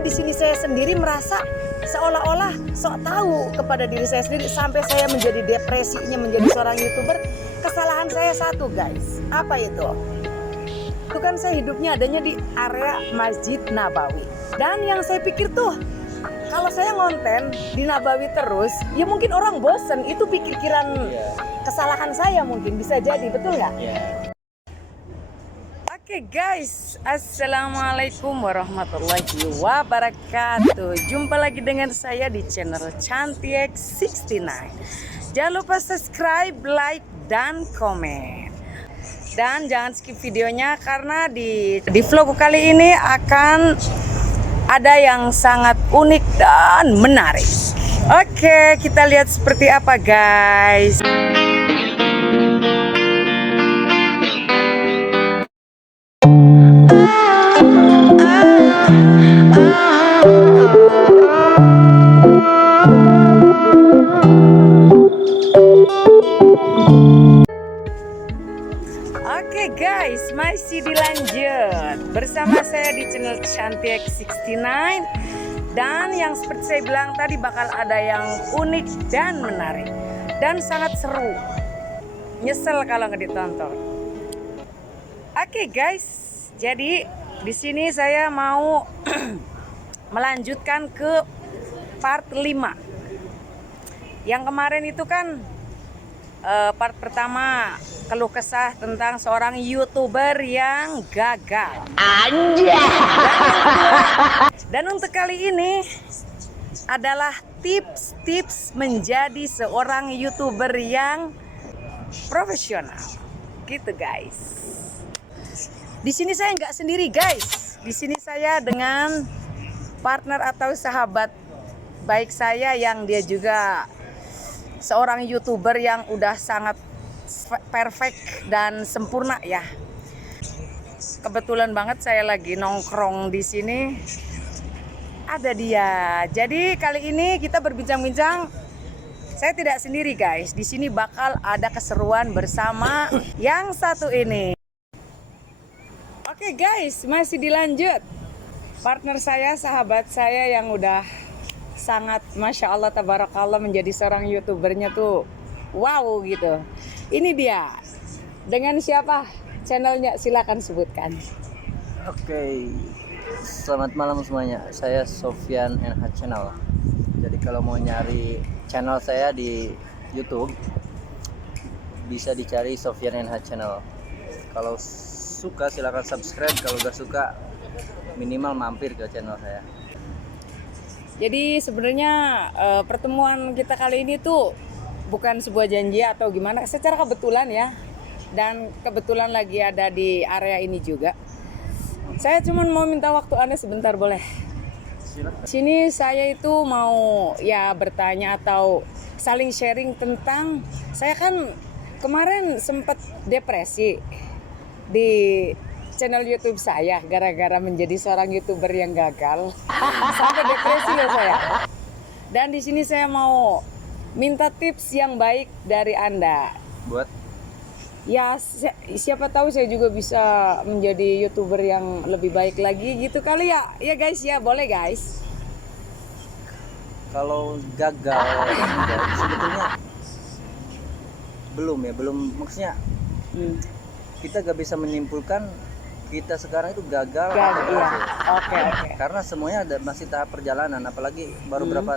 kenapa di sini saya sendiri merasa seolah-olah sok tahu kepada diri saya sendiri sampai saya menjadi depresinya menjadi seorang YouTuber. Kesalahan saya satu guys, apa itu? Itu kan saya hidupnya adanya di area Masjid Nabawi. Dan yang saya pikir tuh, kalau saya ngonten di Nabawi terus, ya mungkin orang bosen. Itu pikiran kesalahan saya mungkin, bisa jadi, betul nggak? Oke guys, assalamualaikum warahmatullahi wabarakatuh. Jumpa lagi dengan saya di channel Cantiek69. Jangan lupa subscribe, like, dan komen. Dan jangan skip videonya karena di vlog kali ini akan ada yang sangat unik dan menarik. Oke, kita lihat seperti apa guys. Oke guys, masih dilanjut bersama saya di channel Cantiek69. Dan yang seperti saya bilang tadi bakal ada yang unik dan menarik dan sangat seru. Nyesel kalau nggak ditonton. Oke guys, jadi di sini saya mau melanjutkan ke part 5. Yang kemarin itu kan part pertama keluh kesah tentang seorang YouTuber yang gagal. Dan untuk kali ini adalah tips-tips menjadi seorang YouTuber yang profesional. Gitu guys. Di sini saya nggak sendiri guys. Di sini saya dengan partner atau sahabat baik saya yang dia juga seorang YouTuber yang udah sangat perfect dan sempurna ya. Kebetulan banget saya lagi nongkrong di sini. Ada dia. Jadi kali ini kita berbincang-bincang. Saya tidak sendiri guys. Di sini bakal ada keseruan bersama yang satu ini. Oke guys, masih dilanjut. Partner saya, sahabat saya yang udah sangat Masya Allah Tabarakallah menjadi seorang YouTubernya tuh wow gitu. Ini dia. Dengan siapa channelnya, silakan sebutkan. Oke, selamat malam semuanya. Saya Sofyan NH Channel. Jadi kalau mau nyari channel saya di YouTube bisa dicari Sofyan NH Channel. Kalau suka silakan subscribe, kalau gak suka minimal mampir ke channel saya. Jadi sebenarnya pertemuan kita kali ini tuh bukan sebuah janji atau gimana, secara kebetulan ya. Dan kebetulan lagi ada di area ini juga. Saya cuma mau minta waktu Anda sebentar boleh? Silakan. Sini saya itu mau ya bertanya atau saling sharing tentang, saya kan kemarin sempat depresi di channel YouTube saya gara-gara menjadi seorang YouTuber yang gagal. Sampai depresi ya saya. Dan di sini saya mau minta tips yang baik dari Anda. Buat Ya siapa tahu saya juga bisa menjadi YouTuber yang lebih baik lagi gitu kali ya. Ya guys ya, boleh guys. kalau gagal sebetulnya belum maksudnya kita gak bisa menyimpulkan kita sekarang itu gagal atau Iya. berhasil. Oke. Karena semuanya masih tahap perjalanan, apalagi baru berapa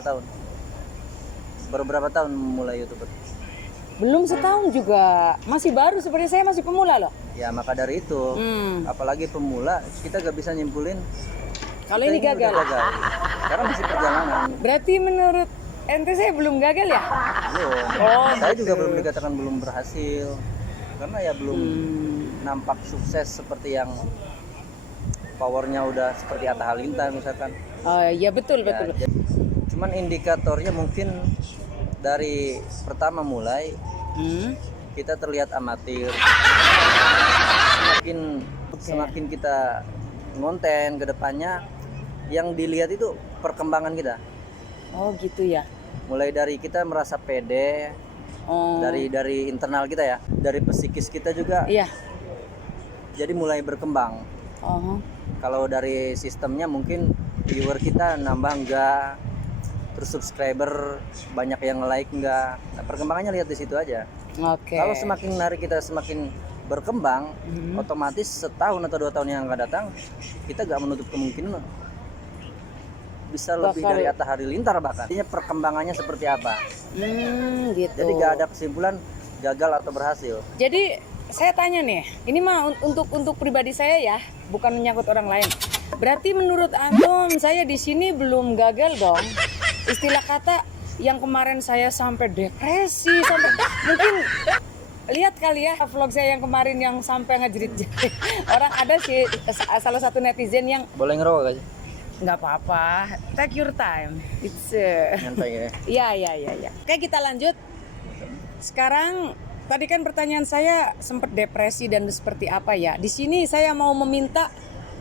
tahun mulai YouTuber. Belum setahun juga, masih baru, seperti saya masih pemula loh. Ya maka dari itu apalagi pemula kita gak bisa nyimpulin Kalau kita ini gagal. udah gagal karena masih perjalanan. Berarti menurut ente saya belum gagal ya? Belum. Saya juga belum dikatakan belum berhasil karena ya belum nampak sukses seperti yang powernya udah seperti Atta Halilintar misalkan. Oh iya betul. Cuman indikatornya mungkin dari pertama mulai kita terlihat amatir. Semakin kita ngonten ke depannya yang dilihat itu perkembangan kita. Oh gitu ya. Mulai dari kita merasa pede, dari internal kita ya, dari psikis kita juga. Iya. Jadi mulai berkembang. Kalau dari sistemnya mungkin viewer kita nambah enggak, terus subscriber banyak yang like enggak. Nah, perkembangannya lihat di situ aja. Oke. Kalau semakin hari kita semakin berkembang, otomatis setahun atau 2 tahun yang akan datang kita gak menutup kemungkinan bisa lebih Bakal- dari Atta Halilintar bahkan. Artinya perkembangannya seperti apa. Gitu. Jadi gak ada kesimpulan gagal atau berhasil. Jadi saya tanya nih, ini mah untuk pribadi saya ya, bukan menyangkut orang lain. Berarti menurut antum saya di sini belum gagal dong. Istilah kata yang kemarin saya sampai depresi, sampai mungkin lihat kali ya vlog saya yang kemarin yang sampai ngejerit-jerit. Orang ada sih salah satu netizen yang Boleh ngerokok gak sih? nggak apa-apa, take your time. It's Nyantai ya. ya. Oke, kita lanjut. Sekarang tadi kan pertanyaan saya sempat depresi dan seperti apa ya. Di sini saya mau meminta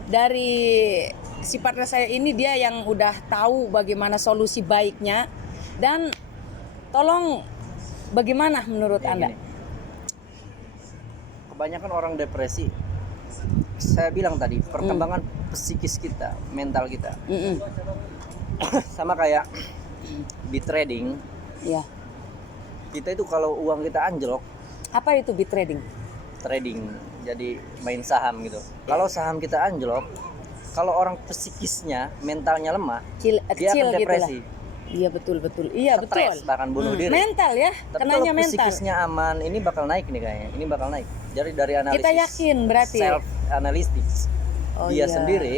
dari si partner saya ini, dia yang udah tahu bagaimana solusi baiknya, dan tolong bagaimana menurut Kayak Anda? gini. Kebanyakan orang depresi, saya bilang tadi, perkembangan psikis kita, mental kita. Mm-mm. Sama kayak di trading, Ya. kita itu kalau uang kita anjlok, Apa itu bit trading? trading, jadi main saham gitu. Kalau saham kita anjlok, kalau orang psikisnya, mentalnya lemah, dia Kecil akan gitu lah. depresi, Iya betul. Iya stres, betul. bahkan bunuh diri. Mental ya, Tapi kenanya kalau mental. psikisnya aman, ini bakal naik nih kayaknya. Ini bakal naik. Jadi dari analisis Kita yakin berarti. self analytics, Oh, dia iya. sendiri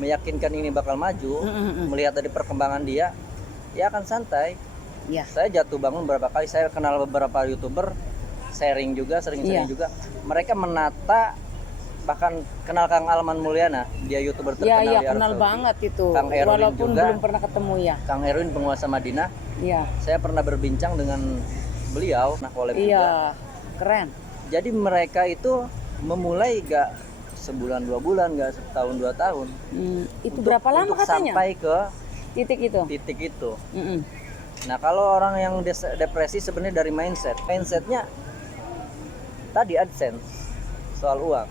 meyakinkan ini bakal maju, melihat dari perkembangan dia akan santai. Iya. Saya jatuh bangun berapa kali, saya kenal beberapa YouTuber, sharing juga, sering-sering Iya. juga. Mereka menata, bahkan kenal Kang Alman Mulyana, dia YouTuber terkenal Iya, di Arab kenal Saudi. banget itu. Kang Erwin Walaupun juga. belum pernah ketemu ya. Kang Erwin penguasa Madinah, Iya. saya pernah berbincang dengan beliau, nah collab juga. Iya, keren. Jadi mereka itu memulai gak sebulan 2 bulan, gak setahun 2 tahun. Itu Untuk- berapa lama untuk katanya? sampai ke Titik itu. titik itu. Mm-mm. Nah kalau orang yang depresi sebenarnya dari mindsetnya tadi AdSense, soal uang.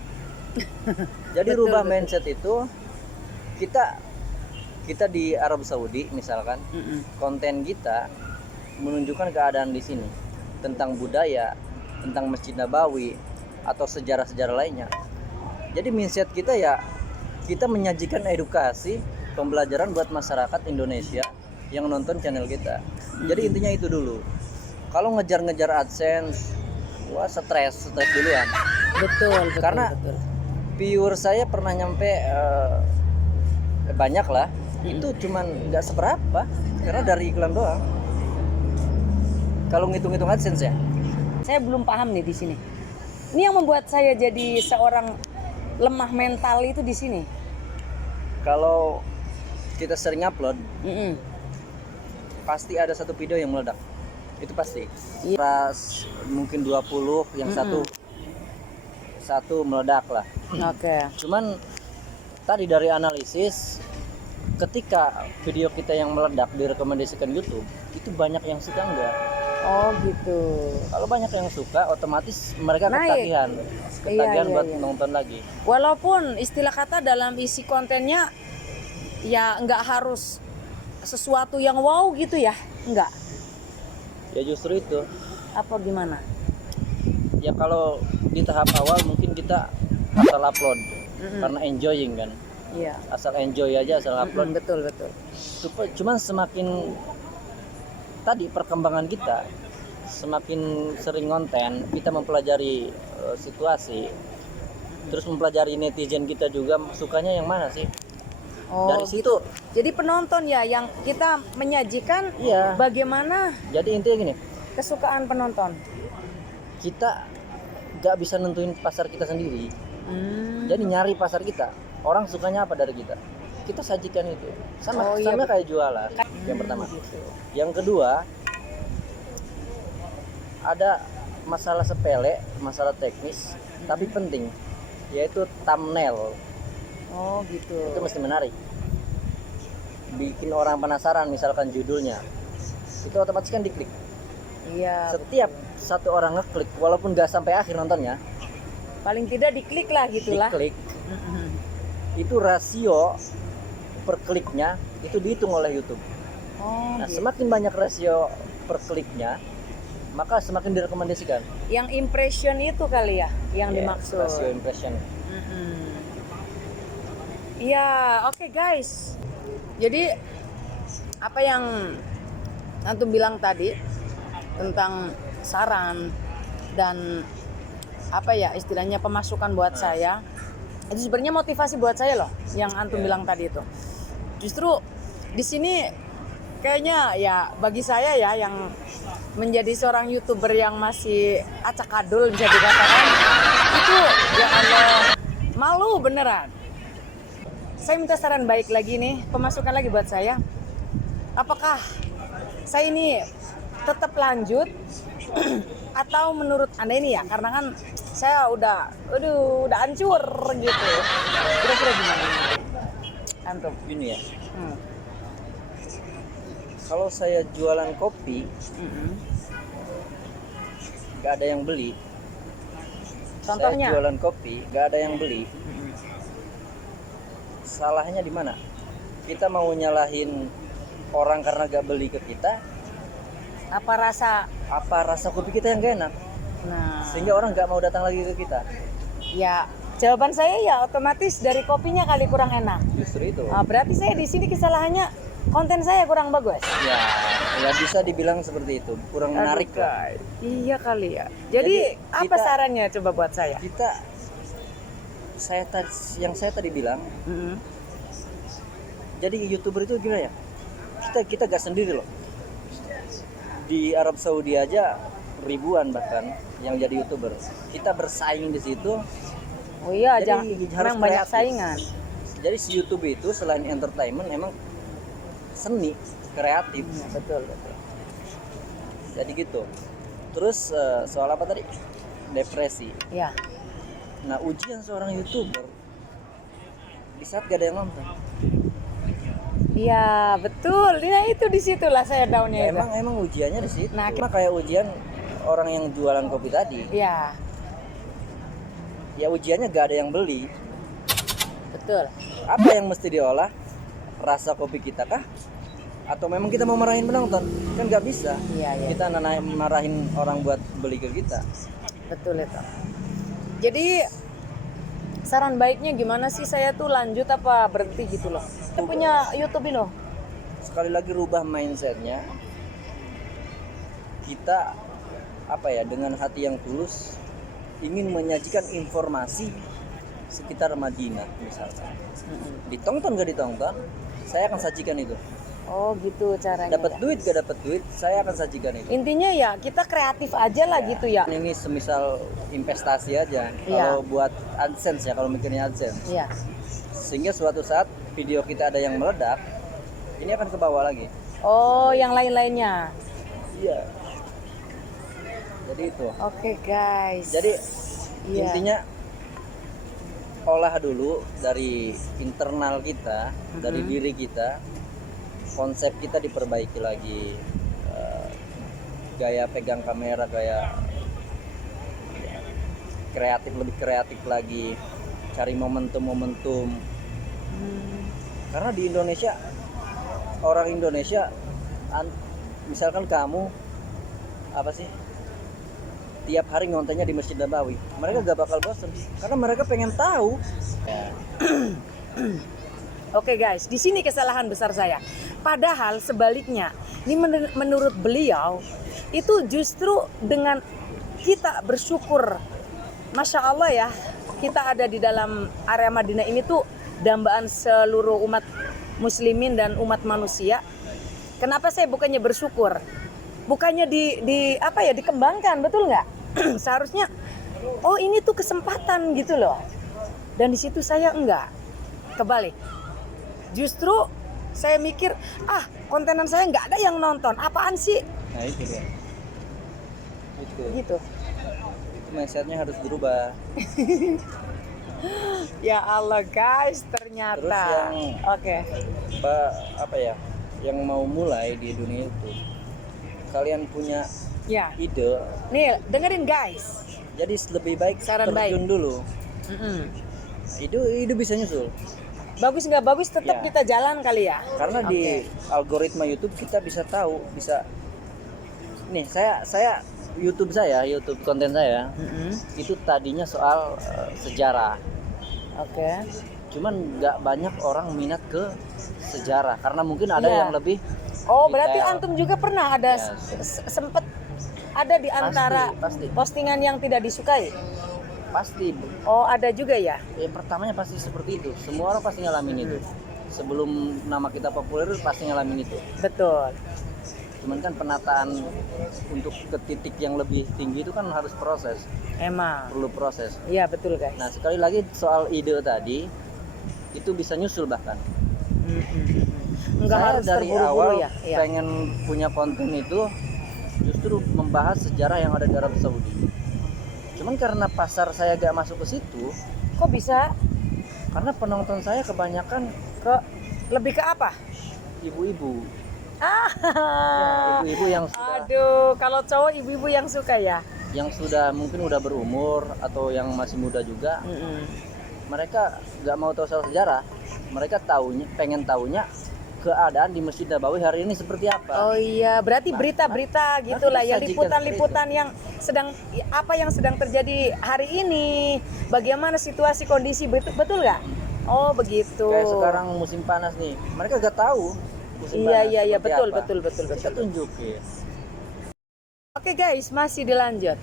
Jadi Betul, rubah betul. mindset itu, kita di Arab Saudi misalkan, Mm-mm. konten kita menunjukkan keadaan di sini tentang budaya, tentang Masjid Nabawi atau sejarah-sejarah lainnya. Jadi mindset kita ya, kita menyajikan edukasi, pembelajaran buat masyarakat Indonesia yang nonton channel kita. Jadi intinya itu dulu. Kalau ngejar-ngejar AdSense, wah stres duluan. Betul. Karena betul. Viewer saya pernah nyampe banyak lah, itu cuman nggak seberapa karena dari iklan doang. Kalau ngitung-ngitung AdSense ya. Saya belum paham nih di sini. Ini yang membuat saya jadi seorang lemah mental itu di sini. Kalau kita sering upload, Mm-mm. pasti ada satu video yang meledak. Itu pasti. Iya. Ras mungkin 20, yang satu meledak lah. Oke. Cuman tadi dari analisis, ketika video kita yang meledak direkomendasikan YouTube, itu banyak yang suka enggak? Oh gitu. Kalau banyak yang suka, otomatis mereka Naik. ketagihan Iya, buat iya. nonton lagi. Walaupun istilah kata dalam isi kontennya ya nggak harus sesuatu yang wow gitu ya, nggak. Ya justru itu. Apa gimana? Ya kalau di tahap awal mungkin kita asal upload karena enjoying kan. Iya. Asal enjoy aja, asal upload. Betul. Cuman semakin tadi perkembangan kita, semakin sering konten, kita mempelajari situasi, terus mempelajari netizen kita juga sukanya yang mana sih. Oh, Dari situ, jadi penonton ya yang kita menyajikan iya. bagaimana Jadi intinya gini, kesukaan penonton. kita gak bisa nentuin pasar kita sendiri. Hmm. Jadi nyari pasar kita, orang sukanya apa dari kita, kita sajikan itu. Sama Oh, iya, sama kayak jualan. Yang pertama. Gitu. Yang kedua, ada masalah sepele, masalah teknis, tapi penting, yaitu thumbnail. Oh gitu. Itu mesti menarik, bikin orang penasaran. Misalkan judulnya, itu otomatis kan diklik. Iya. Setiap satu orang ngeklik, walaupun gak sampai akhir nontonnya, Paling tidak diklik lah gitulah. diklik, itu rasio per kliknya itu dihitung oleh YouTube. Oh, Nah, gitu. semakin banyak rasio per kliknya, maka semakin direkomendasikan. Yang impression itu kali ya yang Yes, dimaksud. rasio impression. Iya, oke guys. Jadi apa yang Antum bilang tadi tentang saran dan apa ya istilahnya pemasukan buat saya, itu sebenarnya motivasi buat saya loh yang Antum bilang tadi itu. Justru di sini kayaknya ya bagi saya ya yang menjadi seorang YouTuber yang masih acak-adul bisa dikatakan itu ya Allah malu beneran. Saya minta saran baik lagi nih, pemasukan lagi buat saya. Apakah saya ini tetap lanjut atau menurut Anda ini ya, karena kan saya udah hancur gitu. Kira-kira gimana? Antum. Ini ya. Kalau saya jualan kopi, nggak ada yang beli. Contohnya? Saya jualan kopi, nggak ada yang beli. Salahnya di mana? Kita mau nyalahin orang karena nggak beli ke kita? Apa rasa Kopi kita yang gak enak? nah Sehingga orang nggak mau datang lagi ke kita. ya jawaban saya ya otomatis dari kopinya kali kurang enak. Justru itu. Berarti saya di sini kesalahannya konten saya kurang bagus. Ya bisa dibilang seperti itu. Kurang menarik Aduh, lah. guys. Iya kali ya. Jadi apa sarannya coba buat saya? Yang saya tadi bilang, jadi YouTuber itu gimana ya? Kita gak sendiri loh. Di Arab Saudi aja ribuan bahkan yang jadi YouTuber. Kita bersaing di situ. Oh iya, Jadi harus memang banyak kreatif. saingan. Jadi si YouTube itu selain entertainment emang seni, kreatif. Betul. Jadi gitu. Terus soal apa tadi? Depresi. Ya. Nah, ujian seorang YouTuber di saat gak ada yang nonton. Iya, betul. Nah, itu disitulah saya downnya itu. Emang ujiannya di situ. Nah, Cuma kayak ujian orang yang jualan kopi tadi. Iya, Ya ujiannya gak ada yang beli. betul. Apa yang mesti diolah? Rasa kopi kita kah? Atau memang kita mau marahin penonton? Kan nggak bisa. Iya. Kita marahin orang buat beli ke kita. Betul itu. Jadi saran baiknya gimana sih saya tuh lanjut apa berhenti gitu loh. Kita punya YouTube ini loh. Sekali lagi rubah mindsetnya. Kita dengan hati yang tulus ingin menyajikan informasi sekitar Madinah misalkan. Ditonton gak ditonton, saya akan sajikan itu. Oh gitu caranya. Dapat duit gak dapat duit, saya akan sajikan itu. Intinya ya kita kreatif aja lah gitu ya. Ini semisal investasi aja. Kalau buat AdSense ya, kalau mikirnya AdSense. Iya. Sehingga suatu saat video kita ada yang meledak, ini akan ke bawah lagi. Oh, yang lain-lainnya. Iya. Jadi itu. Oke, guys. Jadi Iya. intinya olah dulu dari internal kita, dari diri kita, konsep kita diperbaiki lagi, gaya pegang kamera, gaya kreatif, lebih kreatif lagi, cari momentum-momentum. Karena di Indonesia, orang Indonesia, misalkan kamu tiap hari ngontennya di Masjid Nabawi, mereka gak bakal bosen karena mereka pengen tahu. Oke guys, di sini kesalahan besar saya. Padahal sebaliknya, ini menurut beliau itu justru dengan kita bersyukur, masya Allah ya, kita ada di dalam area Madinah ini tuh dambaan seluruh umat muslimin dan umat manusia. Kenapa saya bukannya bersyukur? Bukannya dikembangkan, betul nggak? Seharusnya, oh ini tuh kesempatan gitu loh. Dan di situ saya enggak, kebalik. Justru saya mikir, kontenan saya nggak ada yang nonton, apaan sih? Nah itu dia. Gitu. Itu mindsetnya harus berubah. Ya Allah guys, ternyata. Terus yang Oke. yang mau mulai di dunia itu, kalian punya Ya. ide, Nih, dengerin guys. jadi lebih baik Saran terjun baik. dulu. Ide bisa nyusul. bagus nggak bagus tetap Ya. kita jalan kali ya. Karena di algoritma YouTube kita bisa tahu, bisa nih saya YouTube konten saya itu tadinya soal sejarah. Oke. Cuman nggak banyak orang minat ke sejarah karena mungkin ada Iya. yang lebih Oh, berarti detail. antum juga pernah ada Ya. sempet ada di antara pasti. postingan yang tidak disukai? Pasti. Oh, ada juga ya? Pertamanya pasti seperti itu. Semua orang pasti ngalamin itu. Sebelum nama kita populer pasti ngalamin itu. Betul. Cuman kan penataan untuk ke titik yang lebih tinggi itu kan harus proses, Emang. perlu proses. Iya, betul guys. Nah sekali lagi soal ide tadi, itu bisa nyusul bahkan. Enggak Saya harus dari terburu-buru awal ya. Iya. pengen punya konten itu justru membahas sejarah yang ada di Arab Saudi. Cuman karena pasar saya gak masuk ke situ, Kok bisa karena penonton saya kebanyakan ke lebih ke apa? ibu-ibu. Ah. Ya, ibu-ibu yang sudah Aduh, kalau cowok ibu-ibu yang suka ya. mungkin udah berumur atau yang masih muda juga, mereka nggak mau tahu soal sejarah. Mereka pengen tahunya keadaan di Masjid Nabawi hari ini seperti apa. Oh iya, berarti berita-berita gitulah ya, disajikan liputan-liputan yang sedang terjadi hari ini. Bagaimana situasi kondisi betul nggak? Oh begitu. Kayak sekarang musim panas nih, mereka nggak tahu musim panas Iya seperti betul apa. betul. Kita tunjukin. Oke guys, masih dilanjut.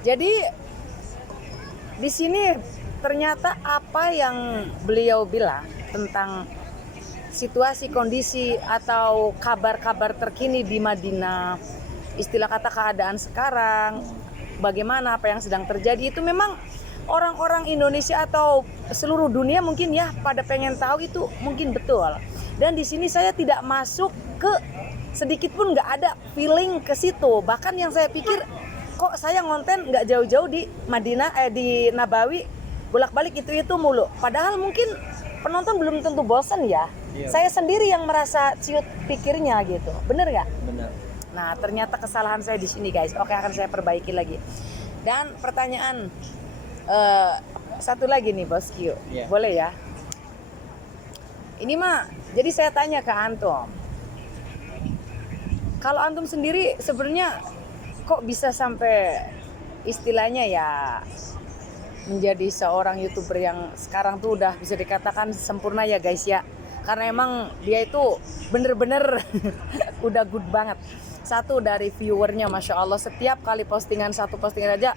Jadi di sini ternyata apa yang beliau bilang tentang situasi kondisi atau kabar-kabar terkini di Madinah, istilah kata keadaan sekarang, bagaimana apa yang sedang terjadi itu memang orang-orang Indonesia atau seluruh dunia mungkin ya pada pengen tahu itu mungkin betul. Dan di sini saya tidak masuk ke sedikit pun nggak ada feeling ke situ. Bahkan yang saya pikir kok saya ngonten nggak jauh-jauh di Madinah di Nabawi bolak-balik itu mulu. Padahal mungkin penonton belum tentu bosan ya. Iya. Saya sendiri yang merasa ciut pikirnya gitu. Bener nggak? Benar. Nah ternyata kesalahan saya di sini guys. Oke, akan saya perbaiki lagi. Dan pertanyaan satu lagi nih Bos Q. Iya. Boleh ya? Ini mah, jadi saya tanya ke antum. Kalau antum sendiri sebenarnya kok bisa sampai istilahnya ya menjadi seorang YouTuber yang sekarang tuh udah bisa dikatakan sempurna ya guys ya. Karena emang dia itu bener-bener udah good banget. Satu dari viewernya Masya Allah, setiap kali satu postingan aja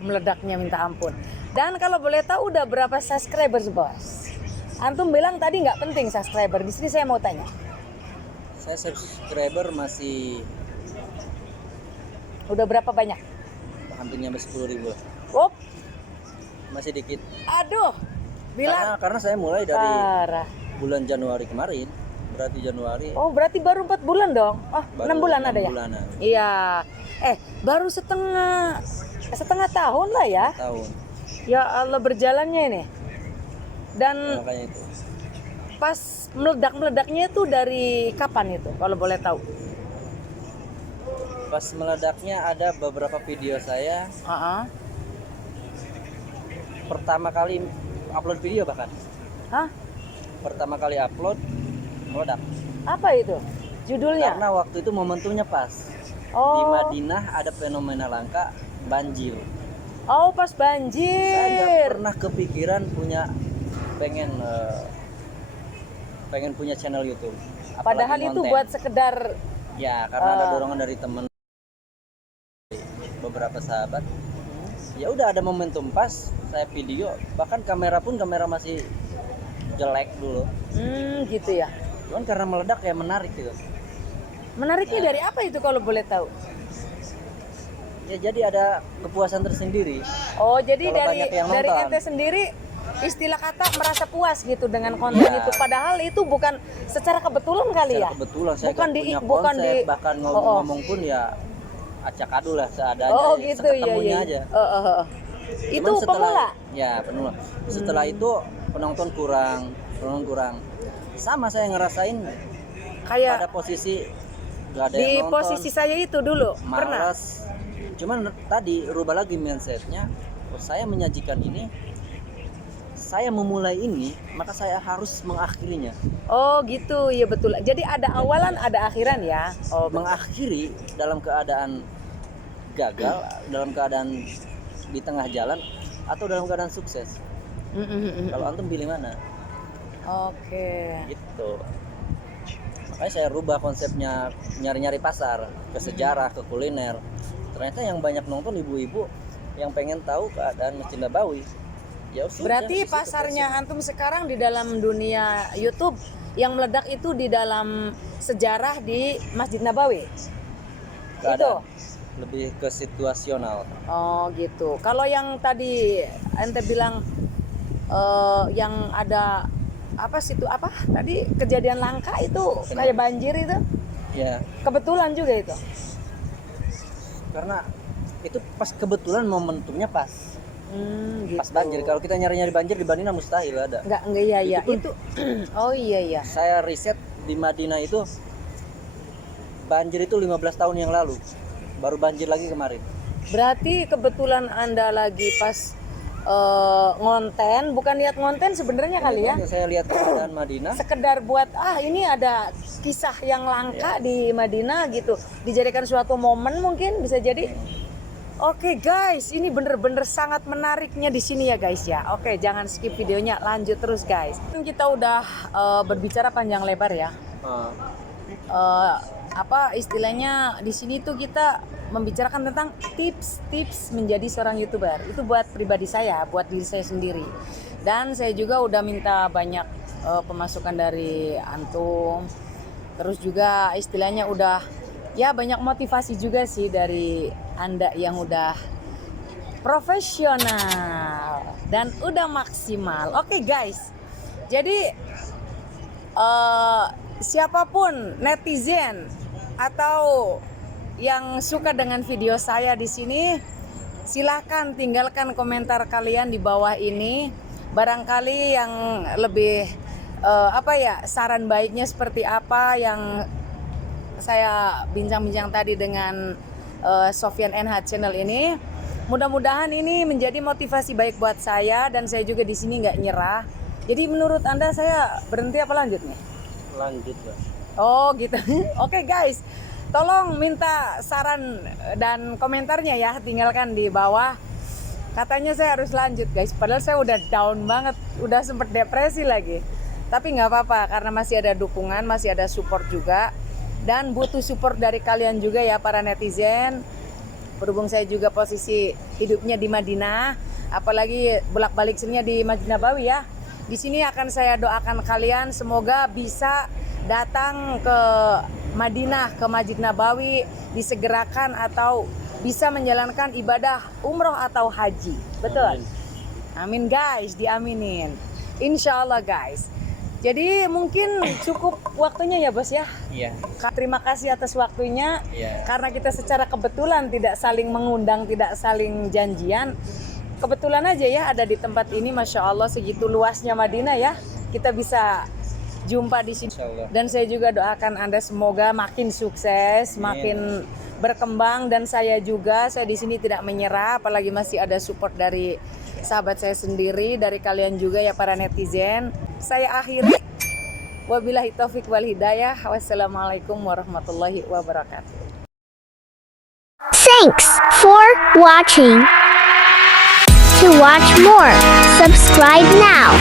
meledaknya minta ampun. Dan kalau boleh tahu udah berapa subscribers bos? Antum bilang tadi nggak penting subscriber. Di sini saya mau tanya. Saya subscriber masih Udah berapa banyak? hampir nyampe 10.000. Wop, Masih dikit. aduh, bilang Karena saya mulai dari parah. bulan Januari kemarin. Berarti Januari. Oh berarti baru 4 bulan dong? Oh baru 6 bulan 6 ada ya? bulanan. Iya. Baru setengah tahun lah ya. Tahun. Ya Allah berjalannya ini. Dan Makanya itu. pas meledak-meledaknya itu dari kapan itu kalau boleh tahu? Pas meledaknya ada beberapa video saya pertama kali upload video bahkan. Hah? Pertama kali upload meledak. Apa itu? Judulnya? Karena waktu itu momentumnya pas. Di Oh. Madinah ada fenomena langka banjir. Oh, pas Saya nggak banjir. pernah kepikiran pengen punya channel YouTube. Apalagi Padahal itu konten. buat sekedar Ya karena ada dorongan dari temen beberapa sahabat. Ya udah ada momentum pas saya video, bahkan kamera masih jelek dulu. gitu ya. Cuman karena meledak ya menarik gitu. Menariknya dari apa itu kalau boleh tahu? Ya jadi ada kepuasan tersendiri. Oh, jadi Kalau banyak yang dari nonton. ente sendiri istilah kata merasa puas gitu dengan konten Ya. itu. Padahal itu bukan secara kebetulan kali ya. Secara kebetulan saya Bukan nggak di- punya bukan konsep, di- bahkan Oh, ngomong-ngomong pun ya acak adu lah seadanya. Oh ya, gitu ya. seketemunya aja. Itu Cuman pemula. Ya pemula. Setelah itu penonton kurang. Sama saya ngerasain Kayak pada posisi gak ada di yang nonton, posisi saya itu dulu pernah. malas. Cuman tadi rubah lagi mindsetnya. Saya menyajikan ini saya memulai ini, maka saya harus mengakhirinya. Oh gitu, iya betul. Jadi ada awalan, ada akhiran ya. Oh, Mengakhiri dalam keadaan gagal, dalam keadaan di tengah jalan, atau dalam keadaan sukses. Kalau antum pilih mana? Oke. Gitu. Makanya saya rubah konsepnya, nyari-nyari pasar, ke sejarah, ke kuliner. Ternyata yang banyak nonton ibu-ibu yang pengen tahu keadaan Masjid Nabawi. Ya sudah, Berarti di situ pasarnya antum sekarang di dalam dunia YouTube yang meledak itu di dalam sejarah di Masjid Nabawi. keadaan lebih ke situasional. Oh gitu. Kalau yang tadi ente bilang yang ada apa situ apa tadi kejadian langka itu kayak banjir itu, Ya, kebetulan juga itu. karena itu pas kebetulan momentumnya pas. Gitu. Pas banjir. Kalau kita nyari-nyari banjir di Madinah mustahil ada. Enggak iya itu. Oh iya. Saya riset di Madinah itu banjir itu 15 tahun yang lalu. Baru banjir lagi kemarin. Berarti kebetulan Anda lagi pas ngonten, bukan lihat ngonten sebenarnya kali ya. Saya lihat keadaan Madinah. Sekedar buat ini ada kisah yang langka di Madinah gitu. Dijadikan suatu momen mungkin bisa jadi. Oke guys, ini bener-bener sangat menariknya di sini ya guys ya. Oke, jangan skip videonya, lanjut terus guys. Kita udah berbicara panjang lebar ya. Apa istilahnya di sini tuh kita membicarakan tentang tips-tips menjadi seorang YouTuber. Itu buat pribadi saya, buat diri saya sendiri. Dan saya juga udah minta banyak pemasukan dari antum. Terus juga istilahnya udah ya banyak motivasi juga sih dari Anda yang udah profesional dan udah maksimal. Oke guys. Jadi siapapun netizen atau yang suka dengan video saya di sini, silahkan tinggalkan komentar kalian di bawah ini. Barangkali yang lebih saran baiknya seperti apa yang saya bincang-bincang tadi dengan Sofyan NH Channel ini. Mudah-mudahan ini menjadi motivasi baik buat saya dan saya juga di sini nggak nyerah. Jadi menurut Anda saya berhenti apa lanjut nih? Lanjut lah. Oh gitu. Oke guys, tolong minta saran dan komentarnya ya, tinggalkan di bawah. Katanya saya harus lanjut guys, padahal saya udah down banget, udah sempet depresi lagi. Tapi nggak apa-apa karena masih ada dukungan, masih ada support juga. Dan butuh support dari kalian juga ya para netizen. Berhubung saya juga posisi hidupnya di Madinah, apalagi bolak-balik sininya di Masjid Nabawi ya. Di sini akan saya doakan kalian semoga bisa datang ke Madinah, ke Masjid Nabawi, disegerakan atau bisa menjalankan ibadah umroh atau haji. Betul? Amin guys, diaminin. Insya Allah guys. Jadi mungkin cukup waktunya ya bos ya. Iya. Terima kasih atas waktunya. Iya. Karena kita secara kebetulan tidak saling mengundang, tidak saling janjian. Kebetulan aja ya ada di tempat ini, Masya Allah segitu luasnya Madinah ya. Kita bisa jumpa di sini. Dan saya juga doakan Anda semoga makin sukses, makin berkembang, dan saya juga di sini tidak menyerah, apalagi masih ada support dari sahabat saya sendiri, dari kalian juga ya para netizen. Saya akhiri, wabillahi taufik wal hidayah, wassalamualaikum warahmatullahi wabarakatuh. Thanks for watching. To watch more, subscribe now.